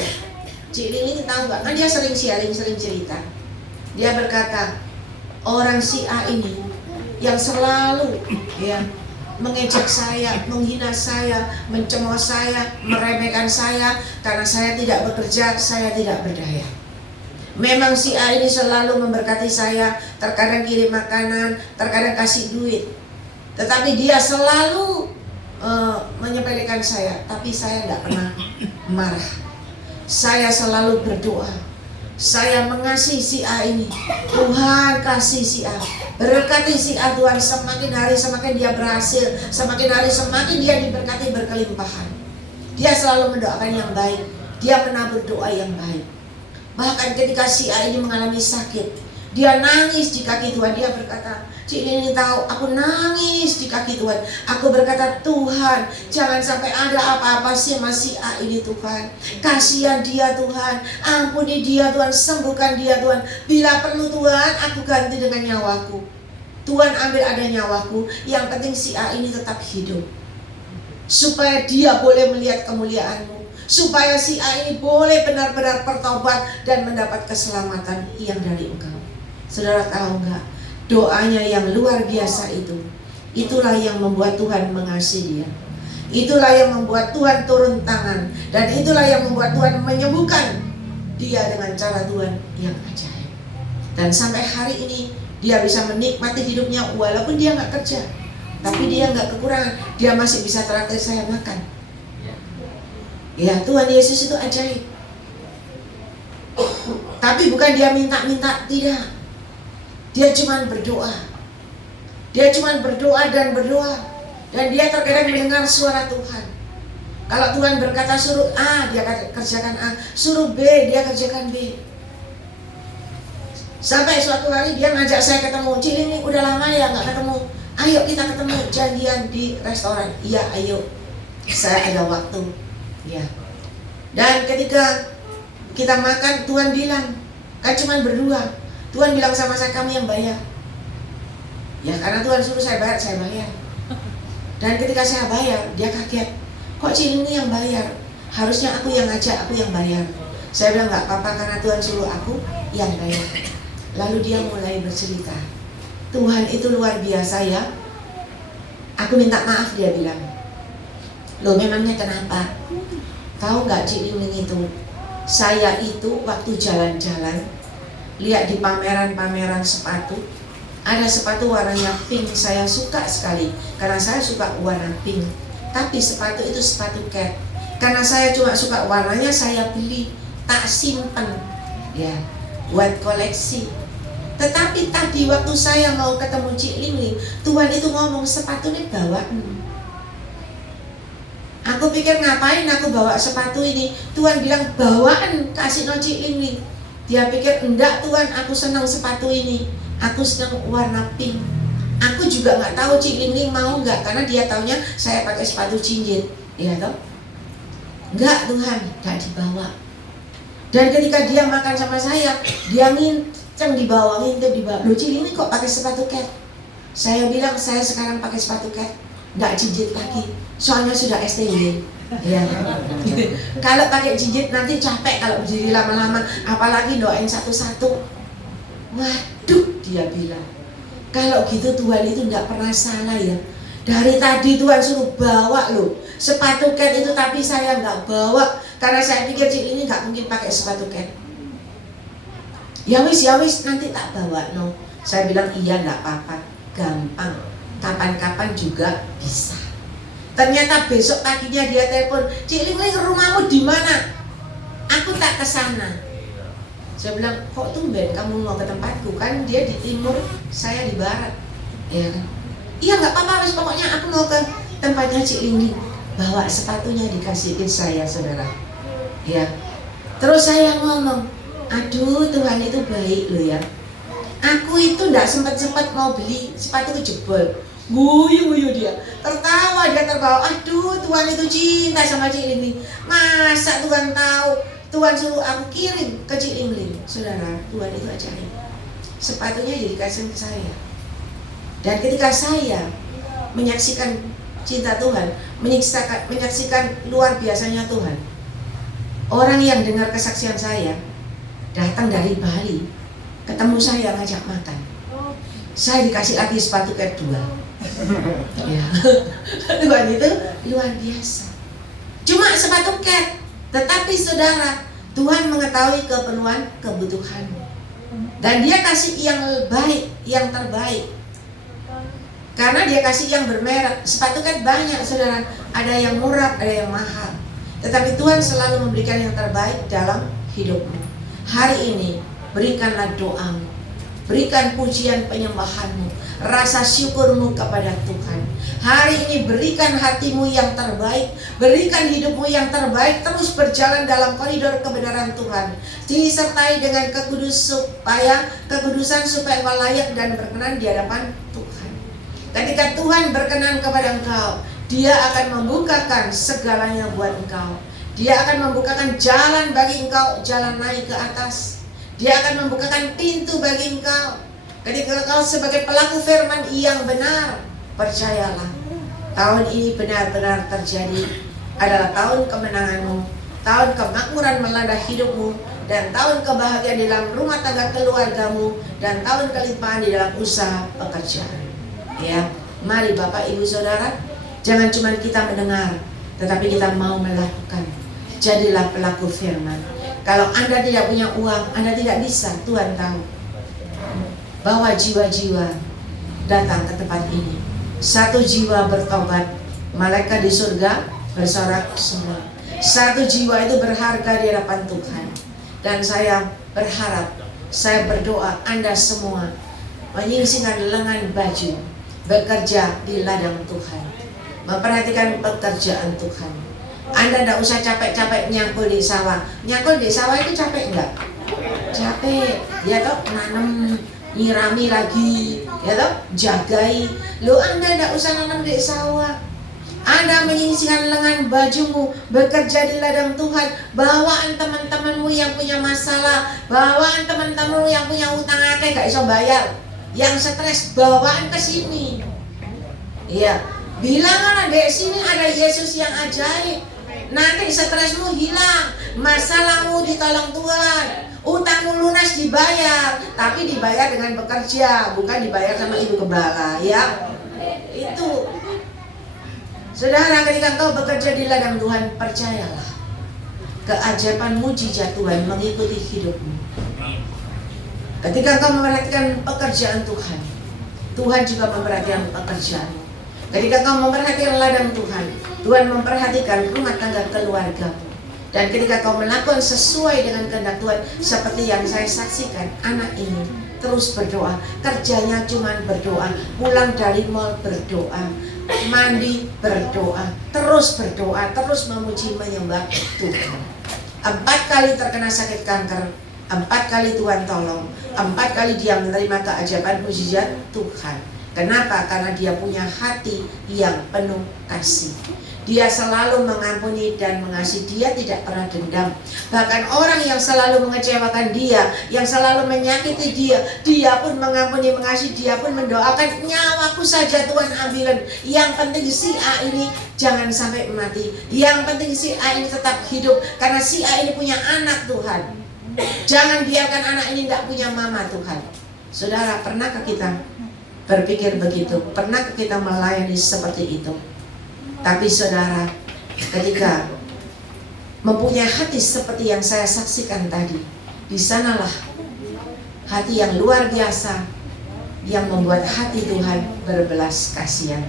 Cik Lili tahu gak? Kan dia sering sharing, sering cerita. Dia berkata, orang si A ini yang selalu mengejek saya, menghina saya, mencemooh saya, meremehkan saya, karena saya tidak bekerja, saya tidak berdaya. Memang si A ini selalu memberkati saya, terkadang kirim makanan, terkadang kasih duit. Tetapi dia selalu menyepelekan saya, tapi saya tidak pernah marah. Saya selalu berdoa. Saya mengasihi si A ini. Tuhan kasih si A, berkati si A Tuhan. Semakin hari semakin dia berhasil, semakin hari semakin dia diberkati berkelimpahan. Dia selalu mendoakan yang baik. Dia pernah berdoa yang baik. Bahkan ketika si A ini mengalami sakit, dia nangis di kaki Tuhan. Dia berkata, Cik ini tahu, aku nangis di kaki Tuhan. Aku berkata, Tuhan, jangan sampai ada apa-apa sih sama si A ini Tuhan. Kasihan dia Tuhan, ampuni dia Tuhan, sembuhkan dia Tuhan. Bila perlu Tuhan, aku ganti dengan nyawaku. Tuhan ambil ada nyawaku, yang penting si A ini tetap hidup. Supaya dia boleh melihat kemuliaan-Mu. Supaya si A ini boleh benar-benar bertobat dan mendapat keselamatan yang dari Engkau. Saudara tahu enggak? Doanya yang luar biasa itu, itulah yang membuat Tuhan mengasihi dia. Itulah yang membuat Tuhan turun tangan. Dan itulah yang membuat Tuhan menyembuhkan dia dengan cara Tuhan yang ajaib. Dan sampai hari ini dia bisa menikmati hidupnya walaupun dia nggak kerja. Tapi dia nggak kekurangan, dia masih bisa traktir saya makan. Ya, Tuhan Yesus itu ajaib. Tapi bukan dia minta-minta, tidak. Dia cuma berdoa. Dia cuma berdoa dan berdoa. Dan dia terkadang mendengar suara Tuhan. Kalau Tuhan berkata suruh A, dia kerjakan A. Suruh B, dia kerjakan B. Sampai suatu hari dia ngajak saya ketemu. Cik ini udah lama ya gak ketemu. Ayo kita ketemu, janjian di restoran. Iya ayo, saya ada waktu. Ya. Dan ketika kita makan, Tuhan bilang, kan cuma berdua. Tuhan bilang sama saya, kamu yang bayar. Ya karena Tuhan suruh saya bayar. Dan ketika saya bayar, dia kaget. Kok Cik ini yang bayar? Harusnya aku yang ngajak, aku yang bayar. Saya bilang gak apa-apa, karena Tuhan suruh aku yang bayar. Lalu dia mulai bercerita, Tuhan itu luar biasa ya. Aku minta maaf, dia bilang. Loh memangnya kenapa? Tahu gak Cik Ling itu? Saya itu waktu jalan-jalan lihat di pameran-pameran sepatu, ada sepatu warnanya pink, saya suka sekali karena saya suka warna pink. Tapi sepatu itu sepatu cat. Karena saya cuma suka warnanya, saya beli, tak simpen ya, buat koleksi. Tetapi tadi waktu saya mau ketemu Cik Ling, Tuhan itu ngomong sepatu ini bawaan. Aku pikir ngapain aku bawa sepatu ini. Tuhan bilang bawaan, kasih no Cik Ling. Dia pikir enggak Tuhan, aku senang sepatu ini. Aku senang warna pink. Aku juga nggak tahu Cik Ling mau nggak, karena dia taunya saya pakai sepatu cincin, ya toh. Enggak Tuhan, enggak dibawa. Dan ketika dia makan sama saya, dia nginceng di bawah, ngintip di bawah. Loh Cil ini kok pakai sepatu cat? Saya bilang saya sekarang pakai sepatu cat, enggak jijit lagi, soalnya sudah STY. Ya. Kalau pakai jijit nanti capek kalau berdiri lama-lama, apalagi doain satu-satu. Waduh, dia bilang, kalau gitu Tuhan itu enggak pernah salah ya. Dari tadi Tuhan suruh bawa loh sepatu cat itu, tapi saya enggak bawa karena saya pikir Cil ini enggak mungkin pakai sepatu cat. Ya wis nanti tak bawa no. Saya bilang iya enggak apa-apa, gampang, kapan-kapan juga bisa. Ternyata besok paginya dia telepon, Cik Ling rumahmu di mana? Aku tak ke sana. Saya bilang, kok tumben kamu mau ke tempatku? Kan dia di timur, saya di barat. Ya kan? Iya nggak apa-apa, pokoknya aku mau ke tempatnya Cik Ling. Bawa sepatunya dikasihin saya, saudara. Ya. Terus saya ngomong, aduh Tuhan itu baik loh ya. Aku itu nggak sempat mau beli sepatu kejebol. Guyu dia, tertawa dia terbawa. Aduh Tuhan itu cinta sama Cik Ling. Masa Tuhan tahu? Tuhan suruh aku kirim ke Cik Ling. Saudara, Tuhan itu ajaib. Sepatunya dikasih ke saya. Dan ketika saya menyaksikan cinta Tuhan, menyaksikan luar biasanya Tuhan, orang yang dengar kesaksian saya datang dari Bali, ketemu saya ngajak makan. Saya dikasih lagi sepatu cat 2. Ya. Tuhan itu luar biasa. Cuma sepatu cat, tetapi saudara, Tuhan mengetahui keperluan kebutuhan. Dan dia kasih yang baik, yang terbaik. Karena dia kasih yang bermerek. Sepatu cat banyak saudara, ada yang murah, ada yang mahal. Tetapi Tuhan selalu memberikan yang terbaik dalam hidupmu. Hari ini berikanlah doamu, berikan pujian penyembahanmu, rasa syukurmu kepada Tuhan. Hari ini berikan hatimu yang terbaik, berikan hidupmu yang terbaik, terus berjalan dalam koridor kebenaran Tuhan, disertai dengan kekudusan supaya engkau layak dan berkenan di hadapan Tuhan. Ketika Tuhan berkenan kepada engkau, Dia akan membukakan segalanya buat engkau. Dia akan membukakan jalan bagi engkau, jalan naik ke atas. Dia akan membukakan pintu bagi engkau. Ketika engkau sebagai pelaku firman yang benar, percayalah, tahun ini benar-benar terjadi adalah tahun kemenanganmu, tahun kemakmuran melanda hidupmu, dan tahun kebahagiaan di dalam rumah tangga keluargamu, dan tahun kelimpahan di dalam usaha pekerjaan. Ya, mari Bapak Ibu Saudara, jangan cuma kita mendengar, tetapi kita mau melakukan. Jadilah pelaku firman. Kalau Anda tidak punya uang, Anda tidak bisa, Tuhan tahu. Bawa jiwa-jiwa datang ke tempat ini. 1 jiwa bertobat, malaikat di surga bersorak semua. 1 jiwa itu berharga di hadapan Tuhan. Dan saya berharap, saya berdoa Anda semua menyingsingkan lengan baju, bekerja di ladang Tuhan, memperhatikan pekerjaan Tuhan. Anda tidak usah capek-capek nyangkul di sawah. Nyangkul di sawah itu capek enggak? Capek. Ya toh, nanam, nyirami lagi, ya toh, jagai. Lo Anda tidak usah nanam di sawah. Anda menyisihkan lengan bajumu, bekerja di ladang Tuhan. Bawaan teman-temanmu yang punya masalah, bawaan teman-temanmu yang punya utang akeh gak bisa bayar, yang stres, bawaan ke sini. Iya, bilang di sini ada Yesus yang ajaib. Nanti stresmu hilang, masalahmu ditolong Tuhan, utangmu lunas dibayar, tapi dibayar dengan bekerja, bukan dibayar sama ibu gembala, ya. Itu. Saudara, ketika engkau bekerja di ladang Tuhan, percayalah, keajaiban mujizat Tuhan mengikuti hidupmu. Ketika engkau memperhatikan pekerjaan Tuhan, Tuhan juga memperhatikan pekerjaanmu. Ketika engkau memperhatikan ladang Tuhan, Tuhan memperhatikan rumah tangga keluargamu. Dan ketika kau melakukan sesuai dengan kehendak Tuhan, seperti yang saya saksikan, anak ini terus berdoa, kerjanya cuma berdoa, pulang dari mall berdoa, mandi berdoa, terus memuji menyembah Tuhan. 4 kali terkena sakit kanker, 4 kali Tuhan tolong, 4 kali dia menerima keajaiban mujizat Tuhan. Kenapa? Karena dia punya hati yang penuh kasih. Dia selalu mengampuni dan mengasihi. Dia tidak pernah dendam. Bahkan orang yang selalu mengecewakan dia, yang selalu menyakiti dia, dia pun mengampuni, mengasihi. Dia pun mendoakan, nyawaku saja Tuhan ambilin. Yang penting si A ini jangan sampai mati. Yang penting si A ini tetap hidup. Karena si A ini punya anak Tuhan. Jangan biarkan anak ini tidak punya mama Tuhan. Saudara, pernahkah kita berpikir begitu? Pernahkah kita melayani seperti itu? Tapi saudara, ketika mempunyai hati seperti yang saya saksikan tadi, di sanalah hati yang luar biasa yang membuat hati Tuhan berbelas kasihan.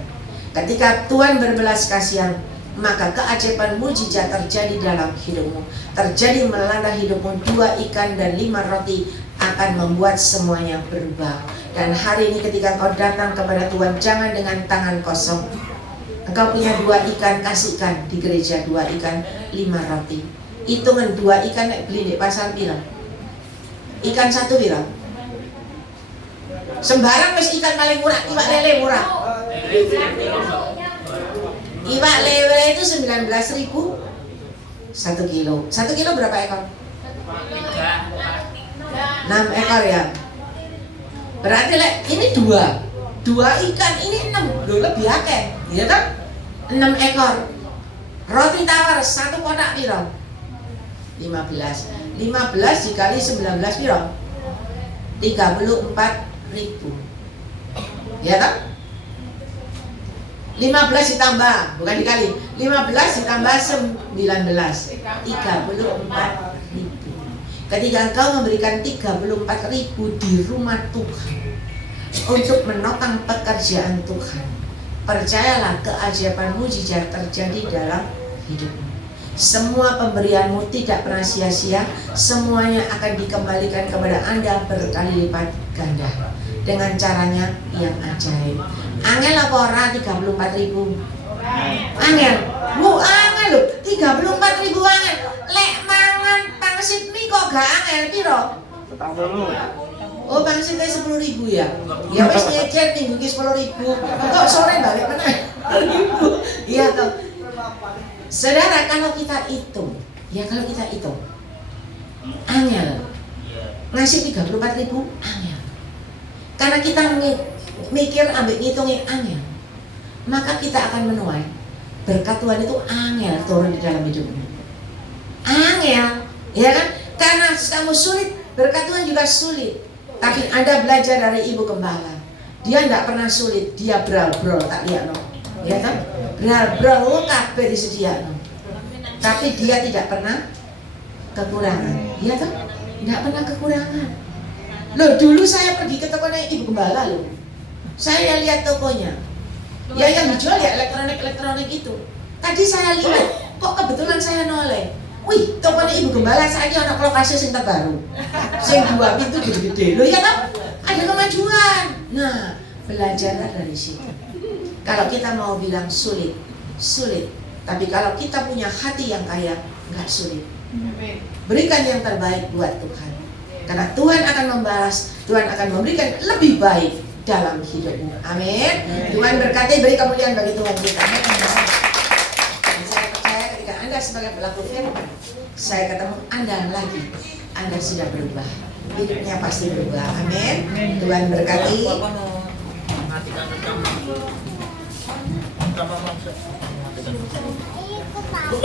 Ketika Tuhan berbelas kasihan, maka keajaiban mujizat terjadi dalam hidupmu. Terjadi melanda hidupmu. 2 ikan dan 5 roti akan membuat semuanya berubah. Dan hari ini ketika kau datang kepada Tuhan, jangan dengan tangan kosong. Engkau punya 2 ikan, kasihkan di gereja 2 ikan, 5 roti. Hitungan 2 ikan beli di pasar bilang. Ikan 1 bilang. Sembarang wis ikan paling murah, iwak lele murah. Iwak lele itu 19.000 1 kilo. 1 kilo berapa ekor? 6 ekor ya. Berarti ini 2 ikan, ini 6. Loh, lebih akeh, ya kan? 6 ekor. Roti tawar 1 kotak piro? 15. 15 dikali 19 piro? 34.000. Ya kan? 15 ditambah, bukan dikali. 15 ditambah 19. 34.000. Ketika engkau memberikan 34.000 di rumah Tuhan untuk menopang pekerjaan Tuhan, percayalah keajaiban mujizat terjadi dalam hidupmu. Semua pemberianmu tidak pernah sia-sia. Semuanya akan dikembalikan kepada Anda berkali lipat ganda dengan caranya yang ajaib. Angel apa ora 34.000? Angel. Bu angel lho, 34.000 angel. Lek mangan pangsit mie kok gak angel piro? Oh, pangsitnya 10.000 ya? Ya wis nyecer minggu ki 10.000. Kok sore balik meneh? Iya toh. Saudara, kalau kita hitung, angel ngasih 34.000 angel. Karena kita mikir ambil ngitungin angel, maka kita akan menuai berkat Tuhan itu angel turun di dalam hidupmu. Angel, ya kan? Karena kamu sulit, berkat Tuhan juga sulit. Tapi Anda belajar dari ibu gembala, dia tidak pernah sulit, dia bral tak lihat no, ya kan? Bral kabeh disediakan. Tapi dia tidak pernah kekurangan, ya kan? Tidak pernah kekurangan. Loh, dulu saya pergi ke tokonya ibu gembala loh. Saya lihat tokonya. Ya yang dijual ya elektronik itu. Tadi saya lihat, kok kebetulan saya noleh. Wih, tokonya ibu gembala saja anak lokasi yang terbaru. Yang 2 pintu gede-gede. Loh ya kan? Ada kemajuan. Nah, belajarlah dari situ. Kalau kita mau bilang sulit. Tapi kalau kita punya hati yang kaya, nggak sulit. Berikan yang terbaik buat Tuhan. Karena Tuhan akan membalas, Tuhan akan memberikan lebih baik dalam hidupmu. Amin. Tuhan berkati, beri kemuliaan bagi Tuhan kita. Dan saya percaya ketika Anda sebagai pelaku firman, saya ketemu Anda lagi, Anda sudah berubah. Hidupnya pasti berubah. Amin. Tuhan berkati. Ikut